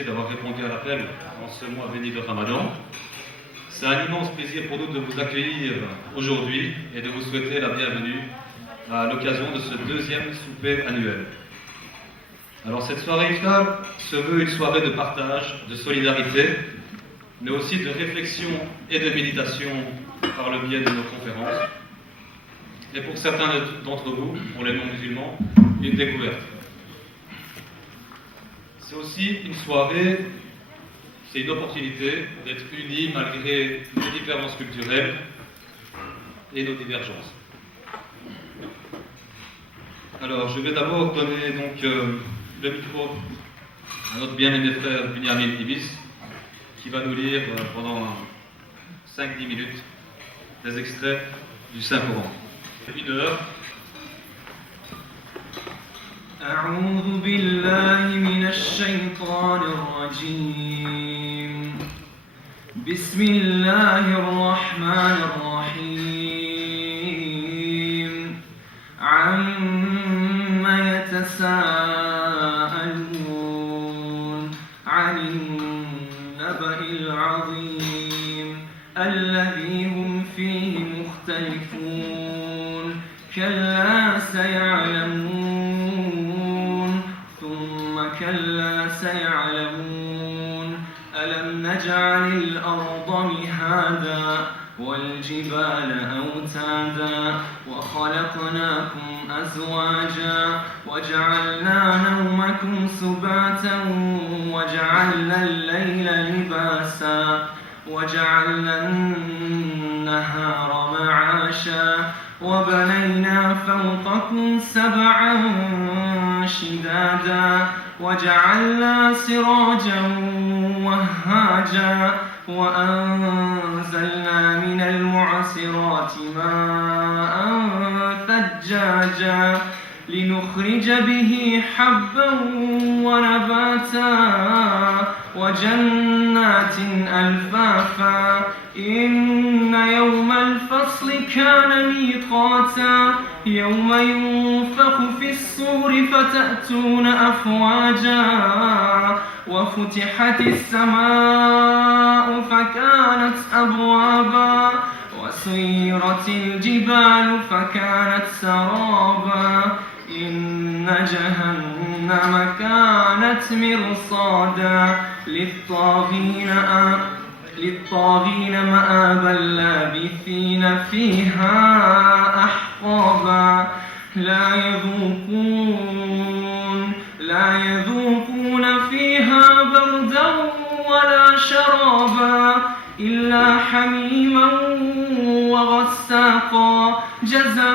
remercier d'avoir répondu à l'appel en ce mois béni de Ramadan. C'est un immense plaisir pour nous de vous accueillir aujourd'hui et de vous souhaiter la bienvenue à l'occasion de ce deuxième souper annuel. Alors cette soirée iftar se veut une soirée de partage, de solidarité, mais aussi de réflexion et de méditation par le biais de nos conférences. Et pour certains d'entre vous, pour les non-musulmans, une découverte. C'est aussi une soirée, c'est une opportunité d'être unis malgré nos différences culturelles et nos divergences. Alors, je vais d'abord donner donc le micro à notre bien-aimé frère Bunyamin Ibis, qui va nous lire pendant 5-10 minutes des extraits du Saint-Coran. 1 heure. أعوذ بالله من الشيطان الرجيم بسم الله الرحمن الرحيم عما يتساءلون عن النبأ العظيم الذي هم فيه مختلفون كلا سيعلمون ثم كلا سيعلمون ألم نجعل الأرض مهادا والجبال أوتادا وخلقناكم أزواجا وجعلنا نومكم سباتا وجعلنا الليل لباسا وجعلنا النهار معاشا وبنينا فوقكم سبعا شدادا وجعلنا سراجا وهاجا وأنزلنا من المعصرات ماء ثجاجا لنخرج به حبا ونباتا وجنات ألفافا إن يوم الفصل كان ميقاتا يوم ينفخ في الصور فتأتون أفواجا وفتحت السماء فكانت أبوابا وسيرت الجبال فكانت سرابا إن جهنم كانت مرصادا للطاغين مآبا لابثين فيها أحقابا لا يذوقون فيها بردا ولا شرابا إلا حميما وغساقا جزاء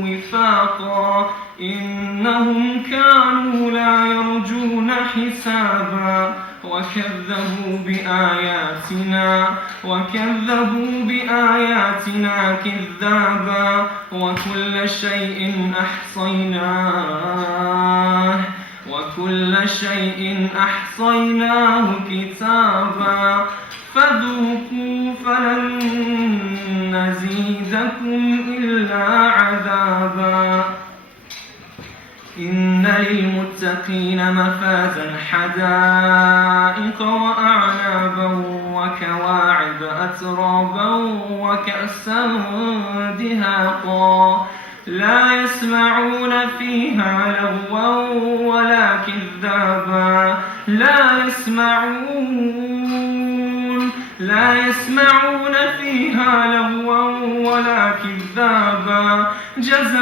وفاقا إنهم كانوا لا يرجون حسابا وكذبوا بآياتنا كذابا وكل شيء أحصيناه كتابا فذوقوا فلن نزيدكم إلا عذابا إن للمتقين مفازا حدائق وأعنابا وكواعب أترابا وكأسا دهاقا لا يسمعون فيها لغوا ولا كذابا لا يسمعون فيها لغوا ولا كذابا جزاء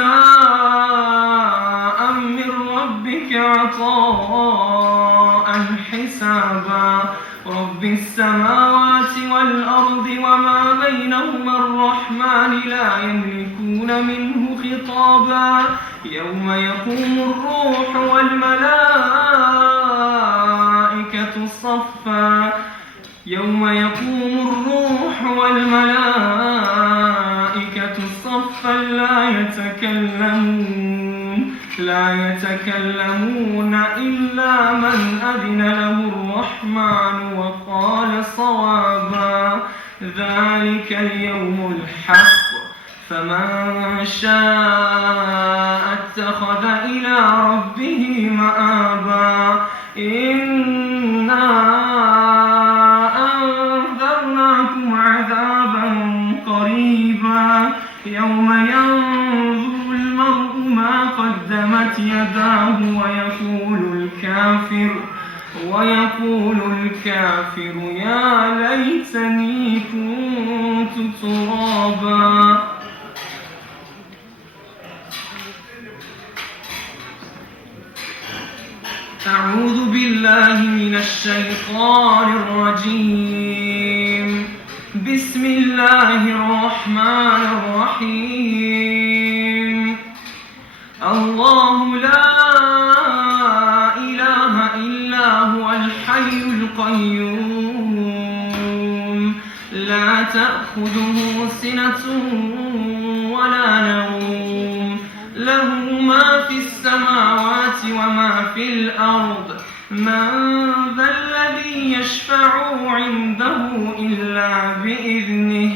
من ربك عطاء حسابا رب السماوات والأرض وما بينهما الرحمن لا يملكون منه خطابا يوم يقوم الروح والملائكة صفا لا يتكلمون إلا من أذن له الرحمن وقال صوابا ذلك اليوم الحق فمن شاء اتخذ إلى ربه مآبا إنا أنذرناكم عذابا قريبا يوم ينظر المرء ما قدمت يداه ويقول الكافر يا ليتني كنت ترابا. أعوذ بالله من الشيطان الرجيم. بسم الله الرحمن الرحيم. الله لا إله إلا هو الحي القيوم لا تأخذه سنة ولا نوم له ما في السماوات وما في الأرض من ذا الذي يشفع عنده إلا بإذنه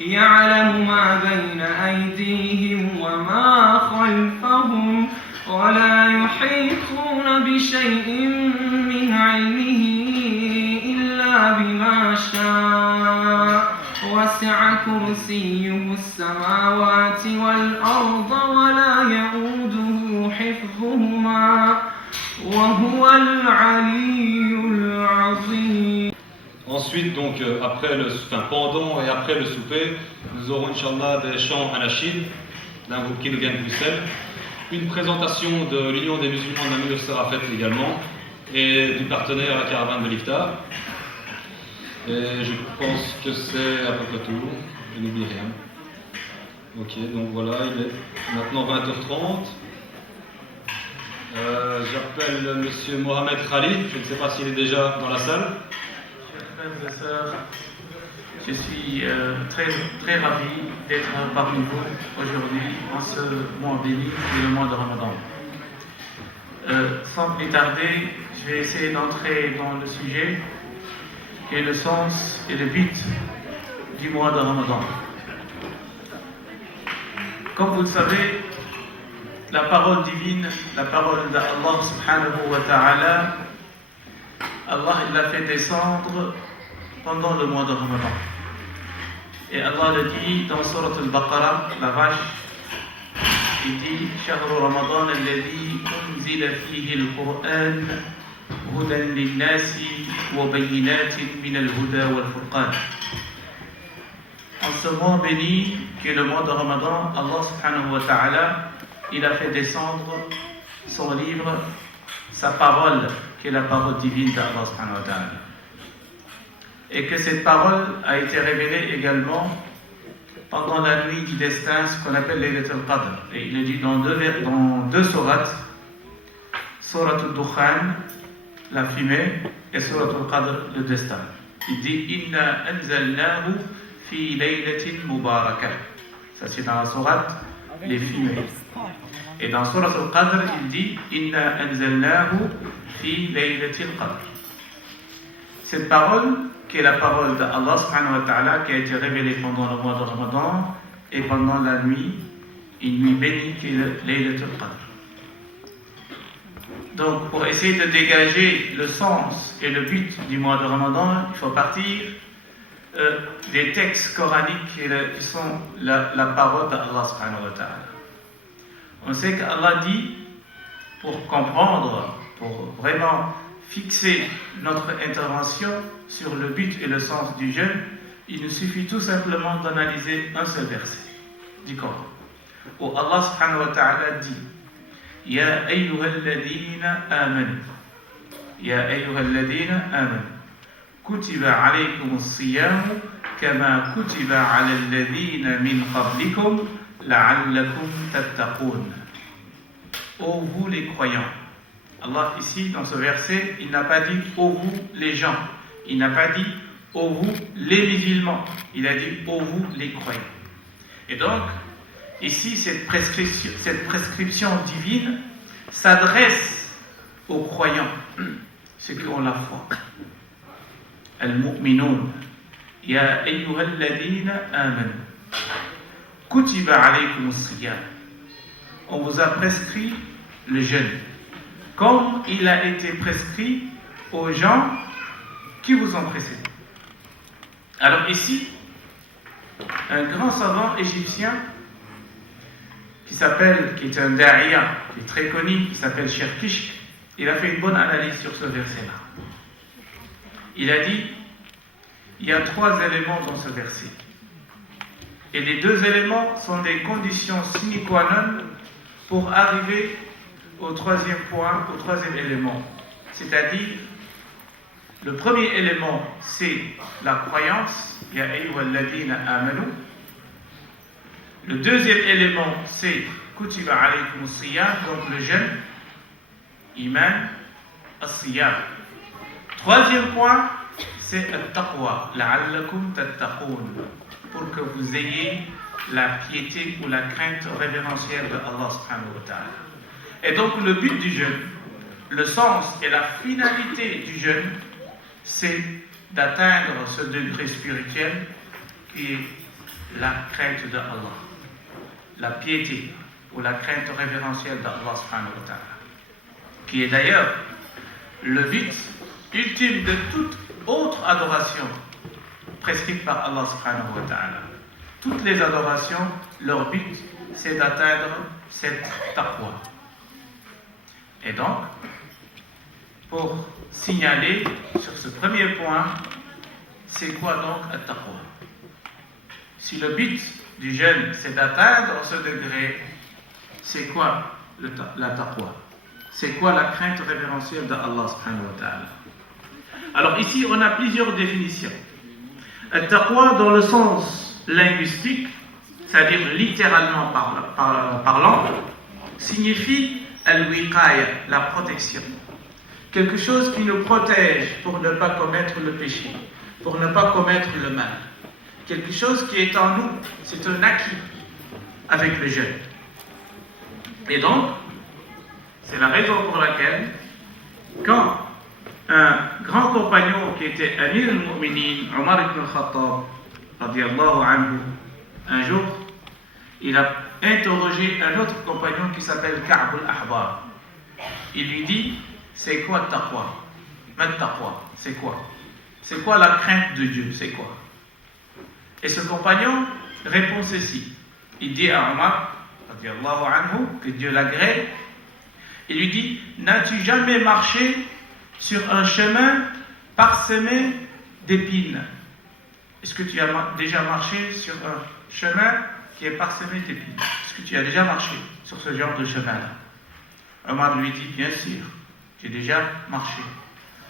يعلم ما بين أيديهم وما خلفهم ولا يحيطون بشيء من علمه إلا بما شاء وسع كرسيه السماوات والأرض ولا يؤوده حفظهما وهو العلي العظيم. Ensuite, donc, pendant et après le souper, nous aurons, Inch'Allah, des chants anachid d'un groupe qui nous vient de Bruxelles. Une présentation de l'Union des musulmans de Namur sera faite également, et du partenaire à la caravane de l'Iftar. Et je pense que c'est à peu près tout, je n'oublie rien. Ok, donc voilà, il est maintenant 20h30. J'appelle monsieur Mohamed Khalid, je ne sais pas s'il est déjà dans la salle. Chers frères et sœurs, je suis très ravi d'être parmi vous aujourd'hui en ce mois béni et le mois de Ramadan. Sans plus tarder, je vais essayer d'entrer dans le sujet et le sens et le but du mois de Ramadan. Comme vous le savez, la parole divine, la parole d'Allah subhanahu wa ta'ala, Allah l'a fait descendre pendant le mois de Ramadan. Et Allah le dit dans Surat al-Baqarah, la vache, il dit Shahru Ramadan alladhi unzila fihi al-Qur'an hudan lin-nasi wa bayyinatin min al-huda wal-furqan. En ce mois béni, qui est le mois de Ramadan, Allah subhanahu wa ta'ala, il a fait descendre son livre, sa parole, qui est la parole divine d'Allah subhanahu wa ta'ala. Et que cette parole a été révélée également pendant la nuit du destin, ce qu'on appelle Laylat al-Qadr. Et il est dit dans deux sourates, Surat al-Dukhan, la fumée, et Surat al-Qadr, le destin. Il dit Inna anzalnahu fi laylatin mubarakah. Ça c'est dans la sourate les fumées. Et dans Surat al-Qadr, il dit Inna anzalnahu fi laylatil qadr. Cette parole, qui est la parole d'Allah subhanahu wa ta'ala, qui a été révélée pendant le mois de Ramadan et pendant la nuit, une nuit bénie qui est Laylatul Qadr. Donc, pour essayer de dégager le sens et le but du mois de Ramadan, il faut partir des textes coraniques qui sont la parole d'Allah subhanahu wa ta'ala. On sait qu'Allah dit, pour comprendre, pour vraiment fixer notre intervention sur le but et le sens du jeûne, il nous suffit tout simplement d'analyser un seul verset du Coran, où Allah subhanahu wa ta'ala dit Ya ayyuhalladhina amanu Ya ayyuhalladhina amanu Kutiba alaykum as-siyamu kama kutiba ala alladhina min qablikum la'allakum tattaqun. Ô vous les croyants. Allah ici dans ce verset, il n'a pas dit ô vous les gens, il n'a pas dit ô vous les musulmans, il a dit ô vous les croyants. Et donc ici cette prescription divine s'adresse aux croyants, ceux qui ont la foi. Al-mu'minun ya ayyuhalladhina amanu kutiba alaykum as-siyam. On vous a prescrit le jeûne. comme il a été prescrit aux gens qui vous ont précédés. Alors ici, un grand savant égyptien qui est un da'iya, qui est très connu, qui s'appelle Sherkish, il a fait une bonne analyse sur ce verset-là. Il a dit, il y a 3 éléments dans ce verset. Et les 2 éléments sont des conditions sine qua non pour arriver au 3e point, au 3e élément. C'est-à-dire, le premier élément, c'est la croyance. Ya ayyuhalladhina amanu. Le 2e élément, c'est kutiba alaykumus siyam, donc le jeûne, iman, as-siyam. 3e point, c'est at-taqwa, la'allakum tattaqoun, pour que vous ayez la piété ou la crainte révérentielle de Allah subhanahu wa ta'ala. Et donc le but du jeûne, le sens et la finalité du jeûne, c'est d'atteindre ce degré spirituel qui est la crainte de Allah, la piété ou la crainte révérentielle d'Allah subhanahu wa ta'ala, qui est d'ailleurs le but ultime de toute autre adoration prescrite par Allah subhanahu wa ta'ala. Toutes les adorations, leur but, c'est d'atteindre cette taqwa. Et donc, pour signaler sur ce premier point, c'est quoi donc la taqwa? Si le but du jeûne, c'est d'atteindre ce degré, c'est quoi la taqwa? C'est quoi la crainte révérentielle d'Allah subhanahu wa ta'ala? Alors ici, on a plusieurs définitions. La taqwa dans le sens linguistique, c'est-à-dire littéralement parlant, signifie al-wiqaya, la protection. Quelque chose qui nous protège pour ne pas commettre le péché, pour ne pas commettre le mal. Quelque chose qui est en nous, c'est un acquis avec le jeûne. Et donc, c'est la raison pour laquelle, quand un grand compagnon qui était Amir al-Mu'minin, Omar ibn al-Khattab, radiyallahu anhu, un jour, il a interrogé un autre compagnon qui s'appelle Ka'b al-Ahbar. Il lui dit, c'est quoi taqwa? Mat-taqwa, c'est quoi? C'est quoi la crainte de Dieu? C'est quoi? Et ce compagnon répond ceci. Il dit à Omar, radiyallahu anhu, que Dieu l'agrée, il lui dit, n'as-tu jamais marché sur un chemin parsemé d'épines? Est-ce que tu as déjà marché sur un chemin qui est parsemé d'épines? Est-ce que tu as déjà marché sur ce genre de chemin-là? Omar lui dit, bien sûr, j'ai déjà marché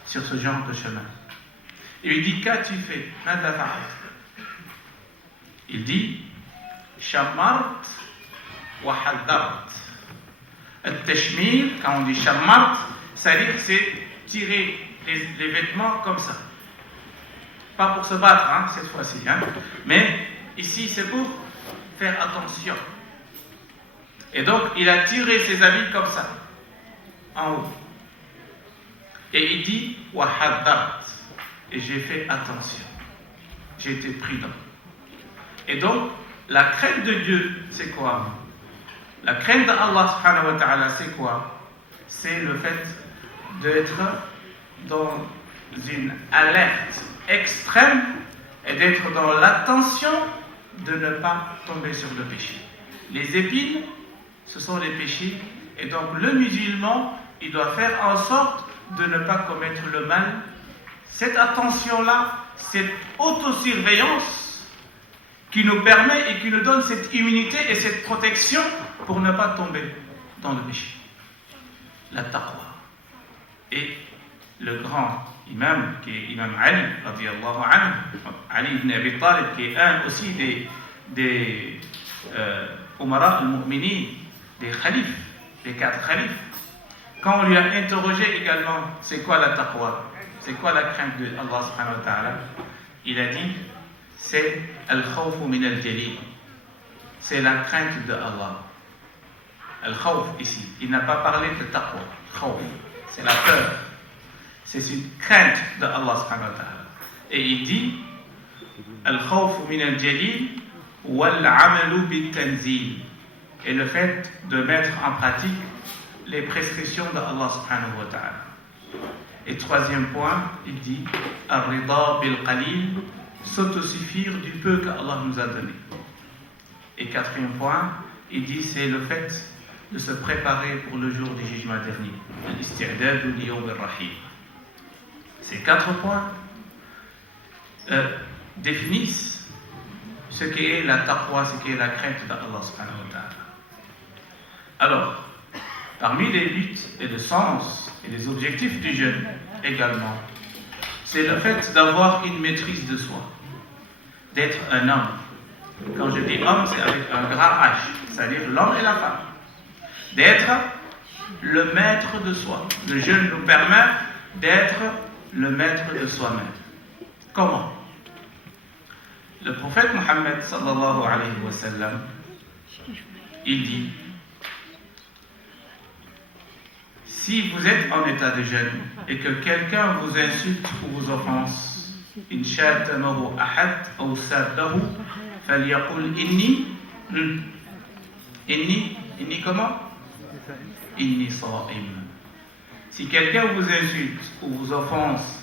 sur ce genre de chemin. Il lui dit, qu'as-tu fait? Il dit, shammart wa haddart. Al-tashmir, quand on dit shammart, ça veut dire que c'est tirer les vêtements comme ça. Pas pour se battre, hein, cette fois-ci. Hein. Mais ici, c'est pour faire attention. Et donc, il a tiré ses habits comme ça, en haut. Et il dit, wa haddart. Et j'ai fait attention. J'ai été prudent. Et donc, la crainte de Dieu, c'est quoi? La crainte d'Allah subhanahu wa ta'ala, c'est quoi? C'est le fait d'être dans une alerte extrême et d'être dans l'attention de ne pas tomber sur le péché. Les épines, ce sont les péchés, et donc le musulman, il doit faire en sorte de ne pas commettre le mal. Cette attention-là, cette autosurveillance qui nous permet et qui nous donne cette immunité et cette protection pour ne pas tomber dans le péché. La taqwa. Et le grand imam, qui est imam Ali, radiyallahu anhu, Ali ibn Abi Talib, qui est un aussi des Umara al-Mu'minin, des khalifs, des 4 khalifs, quand on lui a interrogé également c'est quoi la taqwa, c'est quoi la crainte de Allah subhanahu wa ta'ala, il a dit c'est al-khawfu min al-jalil, c'est la crainte de Allah. Al-khawf ici, il n'a pas parlé de taqwa. Khawf, c'est la peur, c'est une crainte de Allah subhanahu wa ta'ala. Et il dit al-khawfu min al-jalil wal-amalu bit-tanzil, et le fait de mettre en pratique les prescriptions d'Allah subhanahu wa ta'ala. Et troisième point, il dit Ar-rida bil qalil, s'autosuffire du peu qu'Allah nous a donné. Et quatrième point, il dit c'est le fait de se préparer pour le jour du jugement dernier. Al-isti'dad li yawm ar-rahim. Ces 4 points définissent ce qu'est la taqwa, ce qu'est la crainte d'Allah subhanahu wa ta'ala. Alors, parmi les buts et le sens et les objectifs du jeûne également, c'est le fait d'avoir une maîtrise de soi, d'être un homme. Quand je dis homme, c'est avec un grand H, c'est-à-dire l'homme et la femme. D'être le maître de soi. Le jeûne nous permet d'être le maître de soi-même. Comment? Le prophète Mohammed sallallahu alayhi wa sallam, il dit: si vous êtes en état de jeûne et que quelqu'un vous insulte ou vous offense, in shatamahu ahad ou sabbahu falyaqul inni comment? Inni sa'im. Si quelqu'un vous insulte ou vous offense,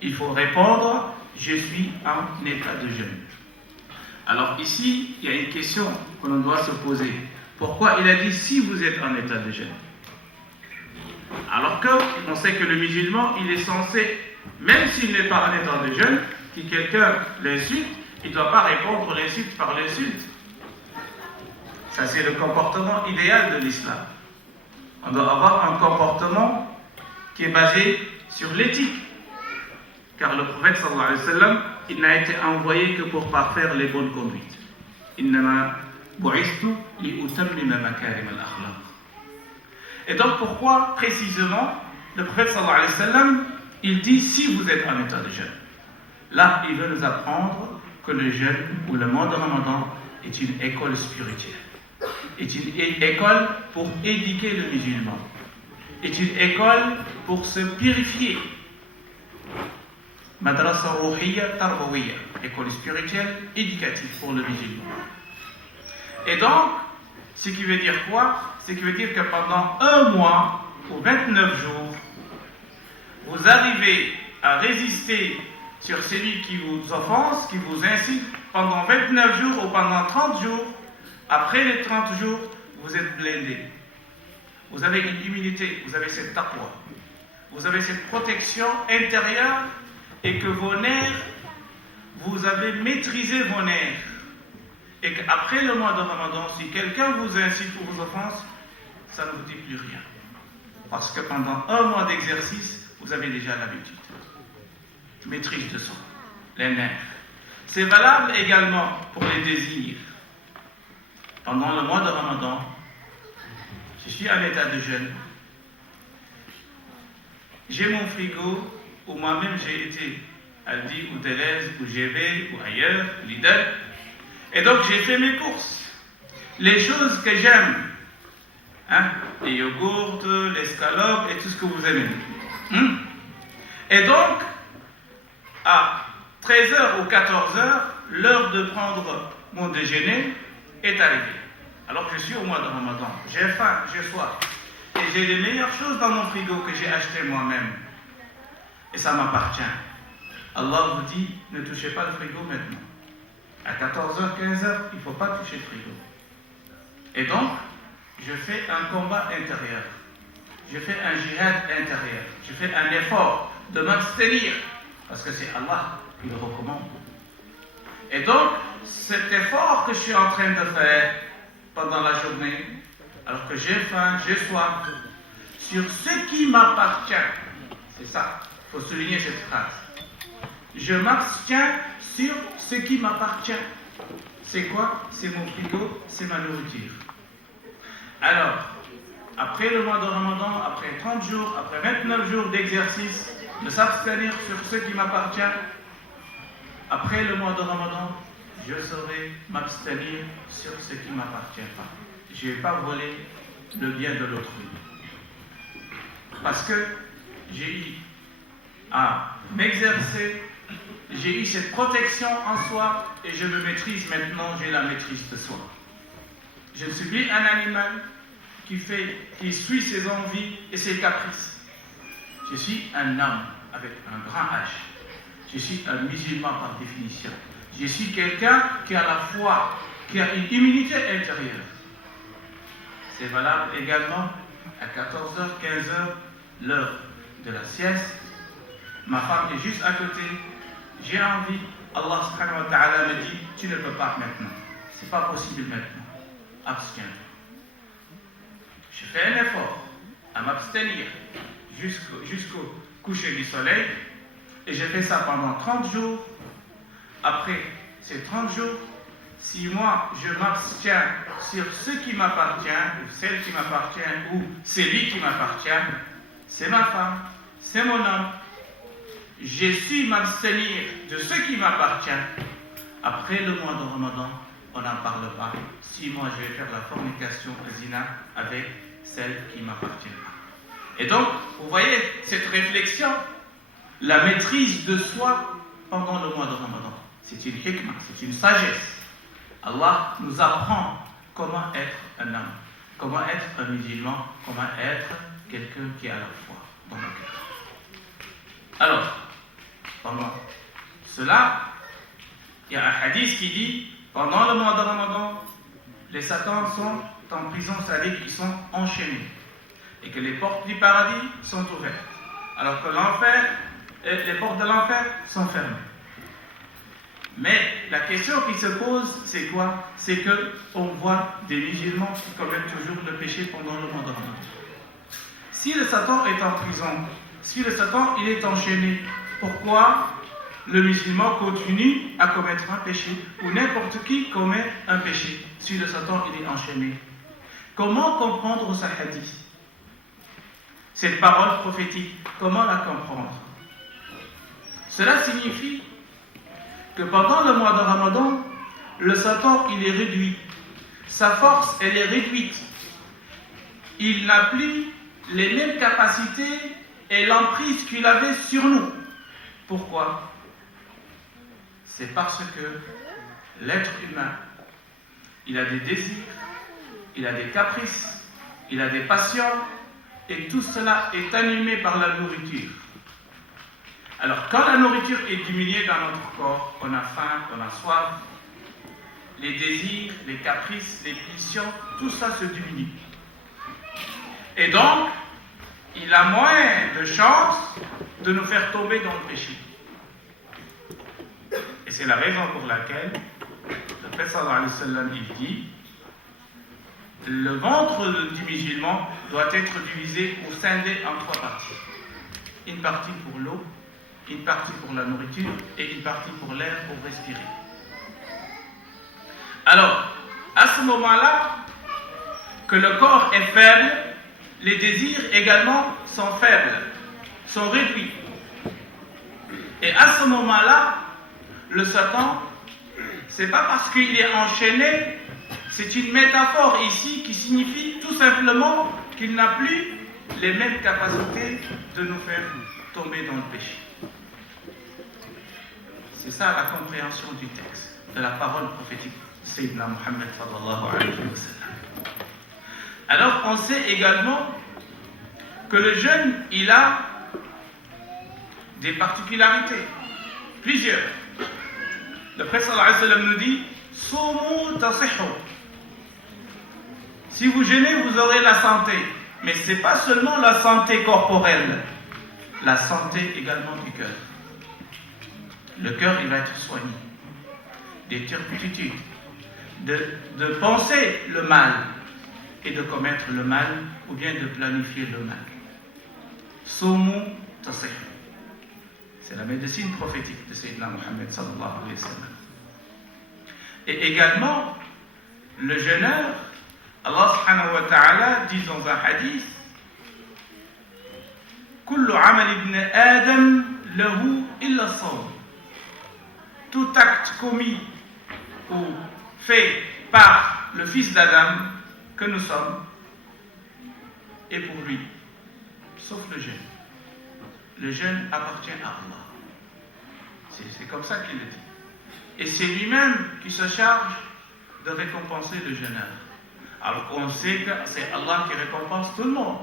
il faut répondre: je suis en état de jeûne. Alors ici, il y a une question que l'on doit se poser. Pourquoi il a dit si vous êtes en état de jeûne? Alors qu'on sait que le musulman, il est censé, même s'il n'est pas en état de jeûne, si quelqu'un l'insulte, il ne doit pas répondre l'insulte par l'insulte. Ça, c'est le comportement idéal de l'islam. On doit avoir un comportement qui est basé sur l'éthique. Car le prophète sallallahu alayhi wa sallam, il n'a été envoyé que pour parfaire les bonnes conduites. Innama bu'istu li utammima makarim al-akhlaq. Et donc pourquoi précisément le prophète sallallahu alayhi wa sallam, il dit si vous êtes en état de jeûne. Là, il veut nous apprendre que le jeûne ou le mois de Ramadan est une école spirituelle. Est une école pour éduquer le musulman. Est une école pour se purifier. Madrasa Ruhiyya Tarbawiyya, école spirituelle éducative pour le musulman. Et donc, ce qui veut dire quoi? Ce qui veut dire que pendant un mois ou 29 jours, vous arrivez à résister sur celui qui vous offense, qui vous incite, pendant 29 jours ou pendant 30 jours. Après les 30 jours, vous êtes blindé. Vous avez une humilité, vous avez cette taqwa. Vous avez cette protection intérieure et que vos nerfs, vous avez maîtrisé vos nerfs. Et qu'après le mois de Ramadan, si quelqu'un vous incite ou vous offense, ça ne vous dit plus rien. Parce que pendant un mois d'exercice, vous avez déjà l'habitude. Maîtrise de soi, les nerfs. C'est valable également pour les désirs. Pendant le mois de Ramadan, je suis en état de jeûne. J'ai mon frigo où moi-même j'ai été Aldi ou Deleuze ou GB ou ailleurs, Lidl. Et donc j'ai fait mes courses. Les choses que j'aime, les yogourts, l'escalope et tout ce que vous aimez. Et donc, à 13h ou 14h, l'heure de prendre mon déjeuner est arrivée. Alors que je suis au mois de Ramadan. J'ai faim, j'ai soif. Et j'ai les meilleures choses dans mon frigo que j'ai acheté moi-même. Et ça m'appartient. Allah vous dit, ne touchez pas le frigo maintenant. À 14h, 15h, il ne faut pas toucher le frigo. Et donc, je fais un combat intérieur. Je fais un jihad intérieur. Je fais un effort de m'abstenir. Parce que c'est Allah qui le recommande. Et donc, cet effort que je suis en train de faire pendant la journée, alors que j'ai faim, j'ai soif, sur ce qui m'appartient, c'est ça, il faut souligner cette phrase. Je m'abstiens sur ce qui m'appartient. C'est quoi? C'est mon frigo, c'est ma nourriture. Alors, après le mois de Ramadan, après 30 jours, après 29 jours d'exercice, de s'abstenir sur ce qui m'appartient, après le mois de Ramadan, je saurai m'abstenir sur ce qui ne m'appartient pas. Je ne vais pas voler le bien de l'autrui. Parce que j'ai eu à m'exercer, j'ai eu cette protection en soi et je me maîtrise maintenant, j'ai la maîtrise de soi. Je ne suis plus un animal, qui suit ses envies et ses caprices. Je suis un homme avec un grand H. Je suis un musulman par définition. Je suis quelqu'un qui a la foi, qui a une immunité intérieure. C'est valable également à 14h, 15h, l'heure de la sieste. Ma femme est juste à côté. J'ai envie. Allah subhanahu wa ta'ala me dit, tu ne peux pas maintenant. C'est pas possible maintenant. Abstiens-toi. Je fais un effort à m'abstenir jusqu'au coucher du soleil. Et je fais ça pendant 30 jours. Après ces 30 jours, si moi je m'abstiens sur ce qui m'appartient, ou celle qui m'appartient, ou celui qui m'appartient, c'est ma femme, c'est mon homme. Je suis m'abstenir de ce qui m'appartient. Après le mois de Ramadan, on n'en parle pas. Si moi je vais faire la fornication, le zina, avec celle qui m'appartient. Et donc, vous voyez cette réflexion, la maîtrise de soi pendant le mois de Ramadan. C'est une hikmah, c'est une sagesse. Allah nous apprend comment être un homme, comment être un musulman, comment être quelqu'un qui a la foi dans le cœur. Alors, pendant cela, il y a un hadith qui dit, pendant le mois de Ramadan, les satans sont en prison, c'est-à-dire qu'ils sont enchaînés, et que les portes du paradis sont ouvertes, alors que les portes de l'enfer sont fermées. Mais la question qui se pose, c'est quoi? C'est qu'on voit des musulmans qui commettent toujours le péché pendant le mois de Ramadan. Si le Satan est en prison, si le Satan il est enchaîné, pourquoi le musulman continue à commettre un péché? Ou n'importe qui commet un péché si le Satan il est enchaîné? Comment comprendre ce hadith? Cette parole prophétique, comment la comprendre? Cela signifie que pendant le mois de Ramadan, le Satan il est réduit. Sa force elle est réduite. Il n'a plus les mêmes capacités et l'emprise qu'il avait sur nous. Pourquoi? C'est parce que l'être humain, il a des désirs, il a des caprices, il a des passions, et tout cela est animé par la nourriture. Alors, quand la nourriture est diminuée dans notre corps, on a faim, on a soif, les désirs, les caprices, les pulsions, tout ça se diminue. Et donc, il a moins de chances de nous faire tomber dans le péché. Et c'est la raison pour laquelle le Prophète sallallahu alayhi wa sallam il dit, le ventre du musulman doit être divisé ou scindé en 3 parties. Une partie pour l'eau, une partie pour la nourriture et une partie pour l'air pour respirer. Alors, à ce moment-là, que le corps est faible, les désirs également sont faibles, sont réduits. Et à ce moment-là, le Satan, c'est pas parce qu'il est enchaîné, c'est une métaphore ici qui signifie tout simplement qu'il n'a plus les mêmes capacités de nous faire tomber dans le péché. C'est ça la compréhension du texte, de la parole prophétique de Sayyidina Muhammad sallallahu alayhi wa sallam. Alors on sait également que le jeûne, il a des particularités, plusieurs. Le Prophète sallallahu alayhi wa sallam nous dit « Sumu tasihhu » Si vous jeûnez, vous aurez la santé. Mais ce n'est pas seulement la santé corporelle, la santé également du cœur. Le cœur, il va être soigné des turpitudes, de penser le mal et de commettre le mal ou bien de planifier le mal. Sumu tasihhu. C'est la médecine prophétique de Sayyidina Muhammad sallallahu alayhi wa sallam. Et également, le jeûneur, Allah subhanahu wa ta'ala dit dans un hadith, Kullu amal ibn Adam lahu illa sawm. Tout acte commis ou fait par le fils d'Adam que nous sommes est pour lui, sauf le jeûne. Le jeûne appartient à Allah. C'est comme ça qu'il le dit. Et c'est lui-même qui se charge de récompenser le jeûneur. Alors qu'on sait que c'est Allah qui récompense tout le monde.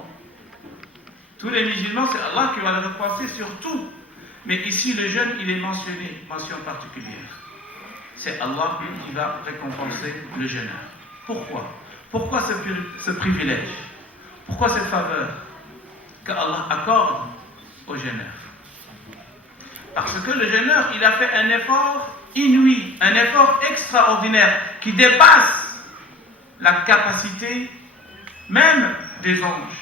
Tous les musulmans, c'est Allah qui va le récompenser sur tout. Mais ici, le jeûne, il est mentionné, mention particulière. C'est Allah qui va récompenser le jeûneur. Pourquoi? Pourquoi ce privilège? Pourquoi cette faveur qu'Allah accorde au jeûneur? Parce que le jeûneur, il a fait un effort inouï, un effort extraordinaire qui dépasse la capacité même des anges.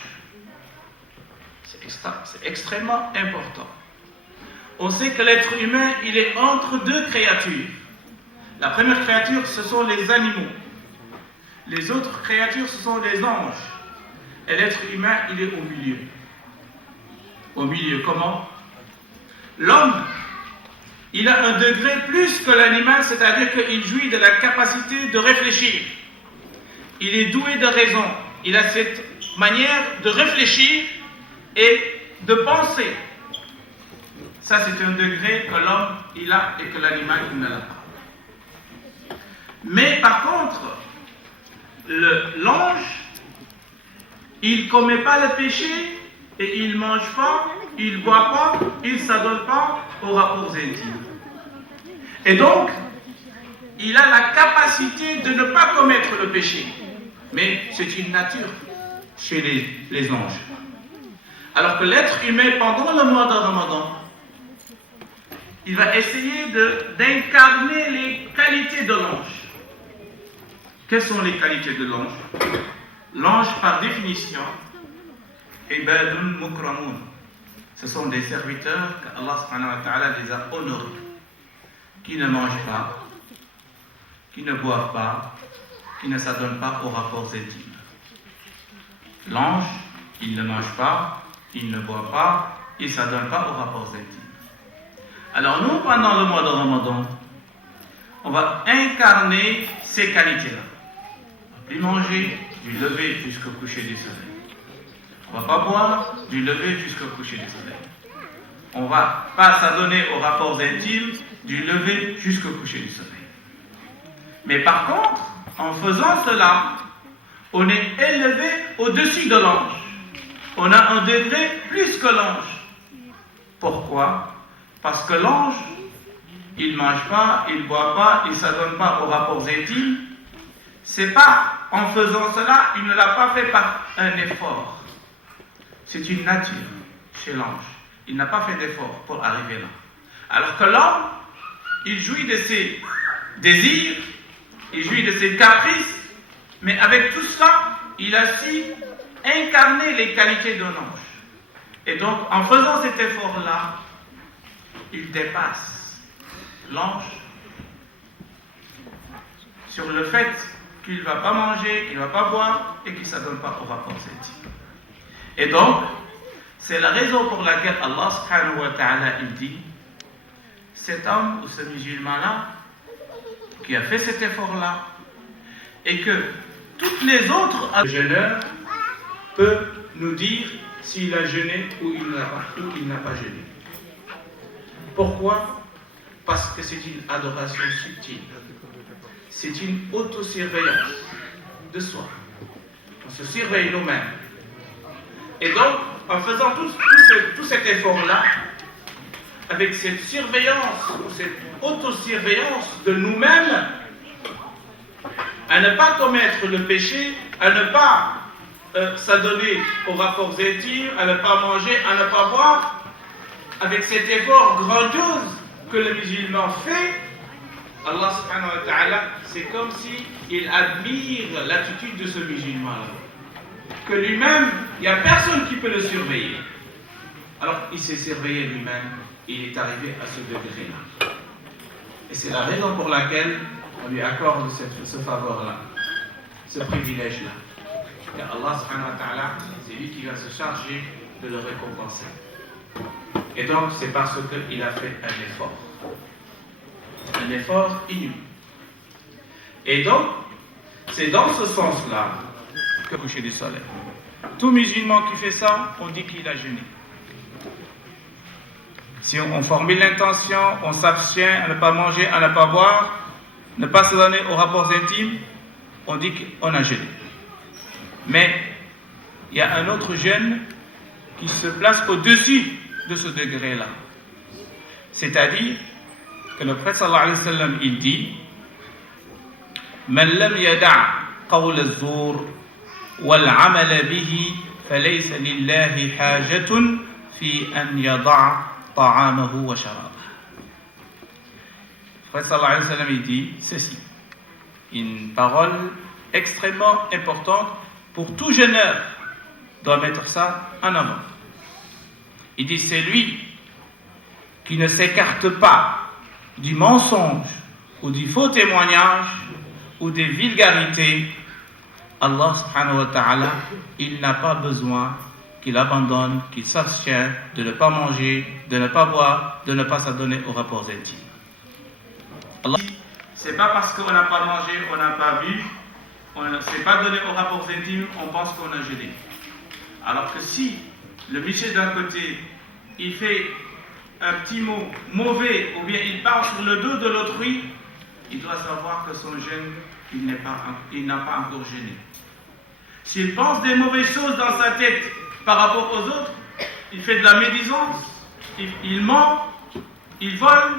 C'est extrêmement important. On sait que l'être humain, il est entre deux créatures. La première créature, ce sont les animaux. Les autres créatures, ce sont les anges. Et l'être humain, il est au milieu. Au milieu, comment? L'homme, il a un degré plus que l'animal, c'est-à-dire qu'il jouit de la capacité de réfléchir. Il est doué de raison. Il a cette manière de réfléchir et de penser. Ça, c'est un degré que l'homme, il a et que l'animal, il ne l'a pas. Mais par contre, l'ange, il ne commet pas le péché et il ne mange pas, il ne boit pas, il ne s'adonne pas aux rapports intimes. Et donc, il a la capacité de ne pas commettre le péché. Mais c'est une nature chez les anges. Alors que l'être humain, pendant le mois de Ramadan, il va essayer d'incarner les qualités de l'ange. Quelles sont les qualités de l'ange? L'ange, par définition, ibadun mukramun. Ce sont des serviteurs qu'Allah subhanahu wa ta'ala les a honorés, qui ne mangent pas, qui ne boivent pas, qui ne s'adonnent pas aux rapports intimes. L'ange, il ne mange pas, il ne boit pas, il ne s'adonne pas aux rapports intimes. Alors nous, pendant le mois de Ramadan, on va incarner ces qualités-là. On va plus manger du lever jusqu'au coucher du soleil. On ne va pas boire du lever jusqu'au coucher du soleil. On ne va pas s'adonner aux rapports intimes du lever jusqu'au coucher du soleil. Mais par contre, en faisant cela, on est élevé au-dessus de l'ange. On a un degré plus que l'ange. Pourquoi? Parce que l'ange, il ne mange pas, il ne boit pas, il ne s'adonne pas aux rapports intimes. C'est pas en faisant cela, il ne l'a pas fait par un effort. C'est une nature chez l'ange. Il n'a pas fait d'effort pour arriver là. Alors que l'homme, il jouit de ses désirs, il jouit de ses caprices, mais avec tout ça, il a su incarner les qualités d'un ange. Et donc, en faisant cet effort-là, il dépasse l'ange sur le fait qu'il ne va pas manger, qu'il ne va pas boire et qu'il ne s'adonne pas au rapport intimes. Et donc, c'est la raison pour laquelle Allah subhanahu wa ta'ala il dit, cet homme ou ce musulman-là qui a fait cet effort-là et que toutes les autres jeûneurs peuvent nous dire s'il a jeûné ou il n'a pas jeûné. Pourquoi? Parce que c'est une adoration subtile. C'est une autosurveillance de soi. On se surveille nous-mêmes. Et donc, en faisant tout cet effort-là, avec cette surveillance, ou cette autosurveillance de nous-mêmes, à ne pas commettre le péché, à ne pas s'adonner aux rapports intimes, à ne pas manger, à ne pas boire, avec cet effort grandiose que le musulman fait, Allah subhanahu wa ta'ala, c'est comme s'il admire l'attitude de ce musulman-là. Que lui-même, il n'y a personne qui peut le surveiller. Alors, il s'est surveillé lui-même, il est arrivé à ce degré-là. Et c'est la raison pour laquelle on lui accorde ce faveur-là, ce privilège-là. Et Allah subhanahu wa ta'ala, c'est lui qui va se charger de le récompenser. Et donc, c'est parce qu'il a fait un effort inouï. Et donc, c'est dans ce sens-là que le coucher du soleil. Tout musulman qui fait ça, on dit qu'il a jeûné. Si on formule l'intention, on s'abstient à ne pas manger, à ne pas boire, ne pas se donner aux rapports intimes, on dit qu'on a jeûné. Mais il y a un autre jeûne qui se place au-dessus de ce degré-là. C'est-à-dire que le prophète sallallahu alayhi wa sallam, il dit Man lam yada' qawl az-zur wal 'amal bihi falaysa lillahi hajatun fi an yada' ta'amahu wa sharabahu. Le prophète sallallahu alayhi wa sallam, il dit ceci, une parole extrêmement importante pour tout jeûneur doit mettre ça en avant. Il dit c'est lui qui ne s'écarte pas du mensonge ou du faux témoignage ou des vulgarités. Allah subhanahu wa ta'ala, il n'a pas besoin qu'il abandonne, qu'il s'abstienne de ne pas manger, de ne pas boire, de ne pas s'adonner aux rapports intimes. Allah, c'est pas parce qu'on n'a pas mangé, on n'a pas bu, on ne s'est pas donné aux rapports intimes, on pense qu'on a jeûné. Alors que si le monsieur d'un côté, il fait un petit mot mauvais ou bien il parle sur le dos de l'autrui, il doit savoir que son jeûne, il n'a pas encore jeûné. S'il pense des mauvaises choses dans sa tête par rapport aux autres, il fait de la médisance, il ment, il vole,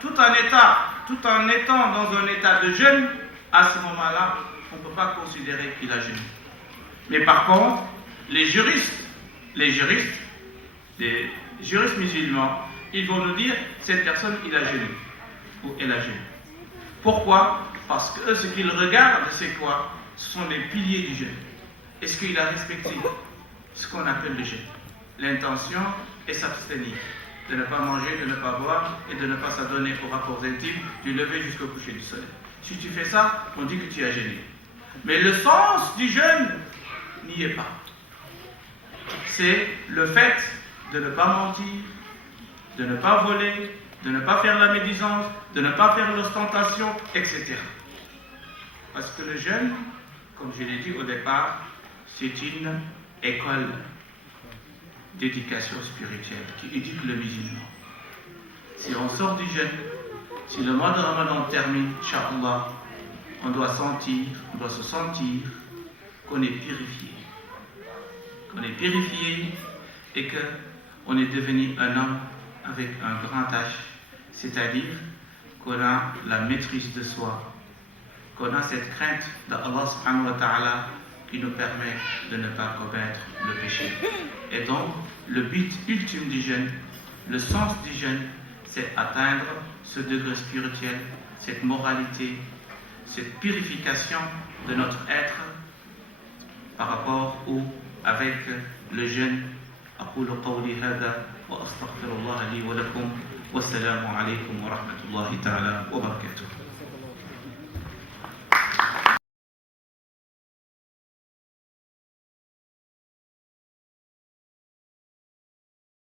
tout en étant dans un état de jeûne, à ce moment-là, on ne peut pas considérer qu'il a jeûné. Mais par contre, les juristes musulmans, ils vont nous dire cette personne, il a jeûné ou elle a jeûné. Pourquoi? Parce que eux, ce qu'ils regardent, c'est quoi? Ce sont les piliers du jeûne. Est-ce qu'il a respecté ce qu'on appelle le jeûne? L'intention est s'abstenir, de ne pas manger, de ne pas boire et de ne pas s'adonner aux rapports intimes du lever jusqu'au coucher du soleil. Si tu fais ça, on dit que tu as jeûné. Mais le sens du jeûne n'y est pas. C'est le fait de ne pas mentir, de ne pas voler, de ne pas faire la médisance, de ne pas faire l'ostentation, etc. Parce que le jeûne, comme je l'ai dit au départ, c'est une école d'éducation spirituelle qui éduque le musulman. Si on sort du jeûne, si le mois de Ramadan termine, Inch'Allah, on doit se sentir qu'on est purifié. Qu'on est purifié et qu'on est devenu un homme avec un grand H, c'est-à-dire qu'on a la maîtrise de soi, qu'on a cette crainte d'Allah subhanahu wa ta'ala qui nous permet de ne pas commettre le péché. Et donc, le but ultime du jeûne, le sens du jeûne, c'est atteindre ce degré spirituel, cette moralité, cette purification de notre être par rapport avec le jeûne. أقول قولي هذا وأستغفر الله لي ولكم والسلام عليكم ورحمة الله تعالى وبركاته.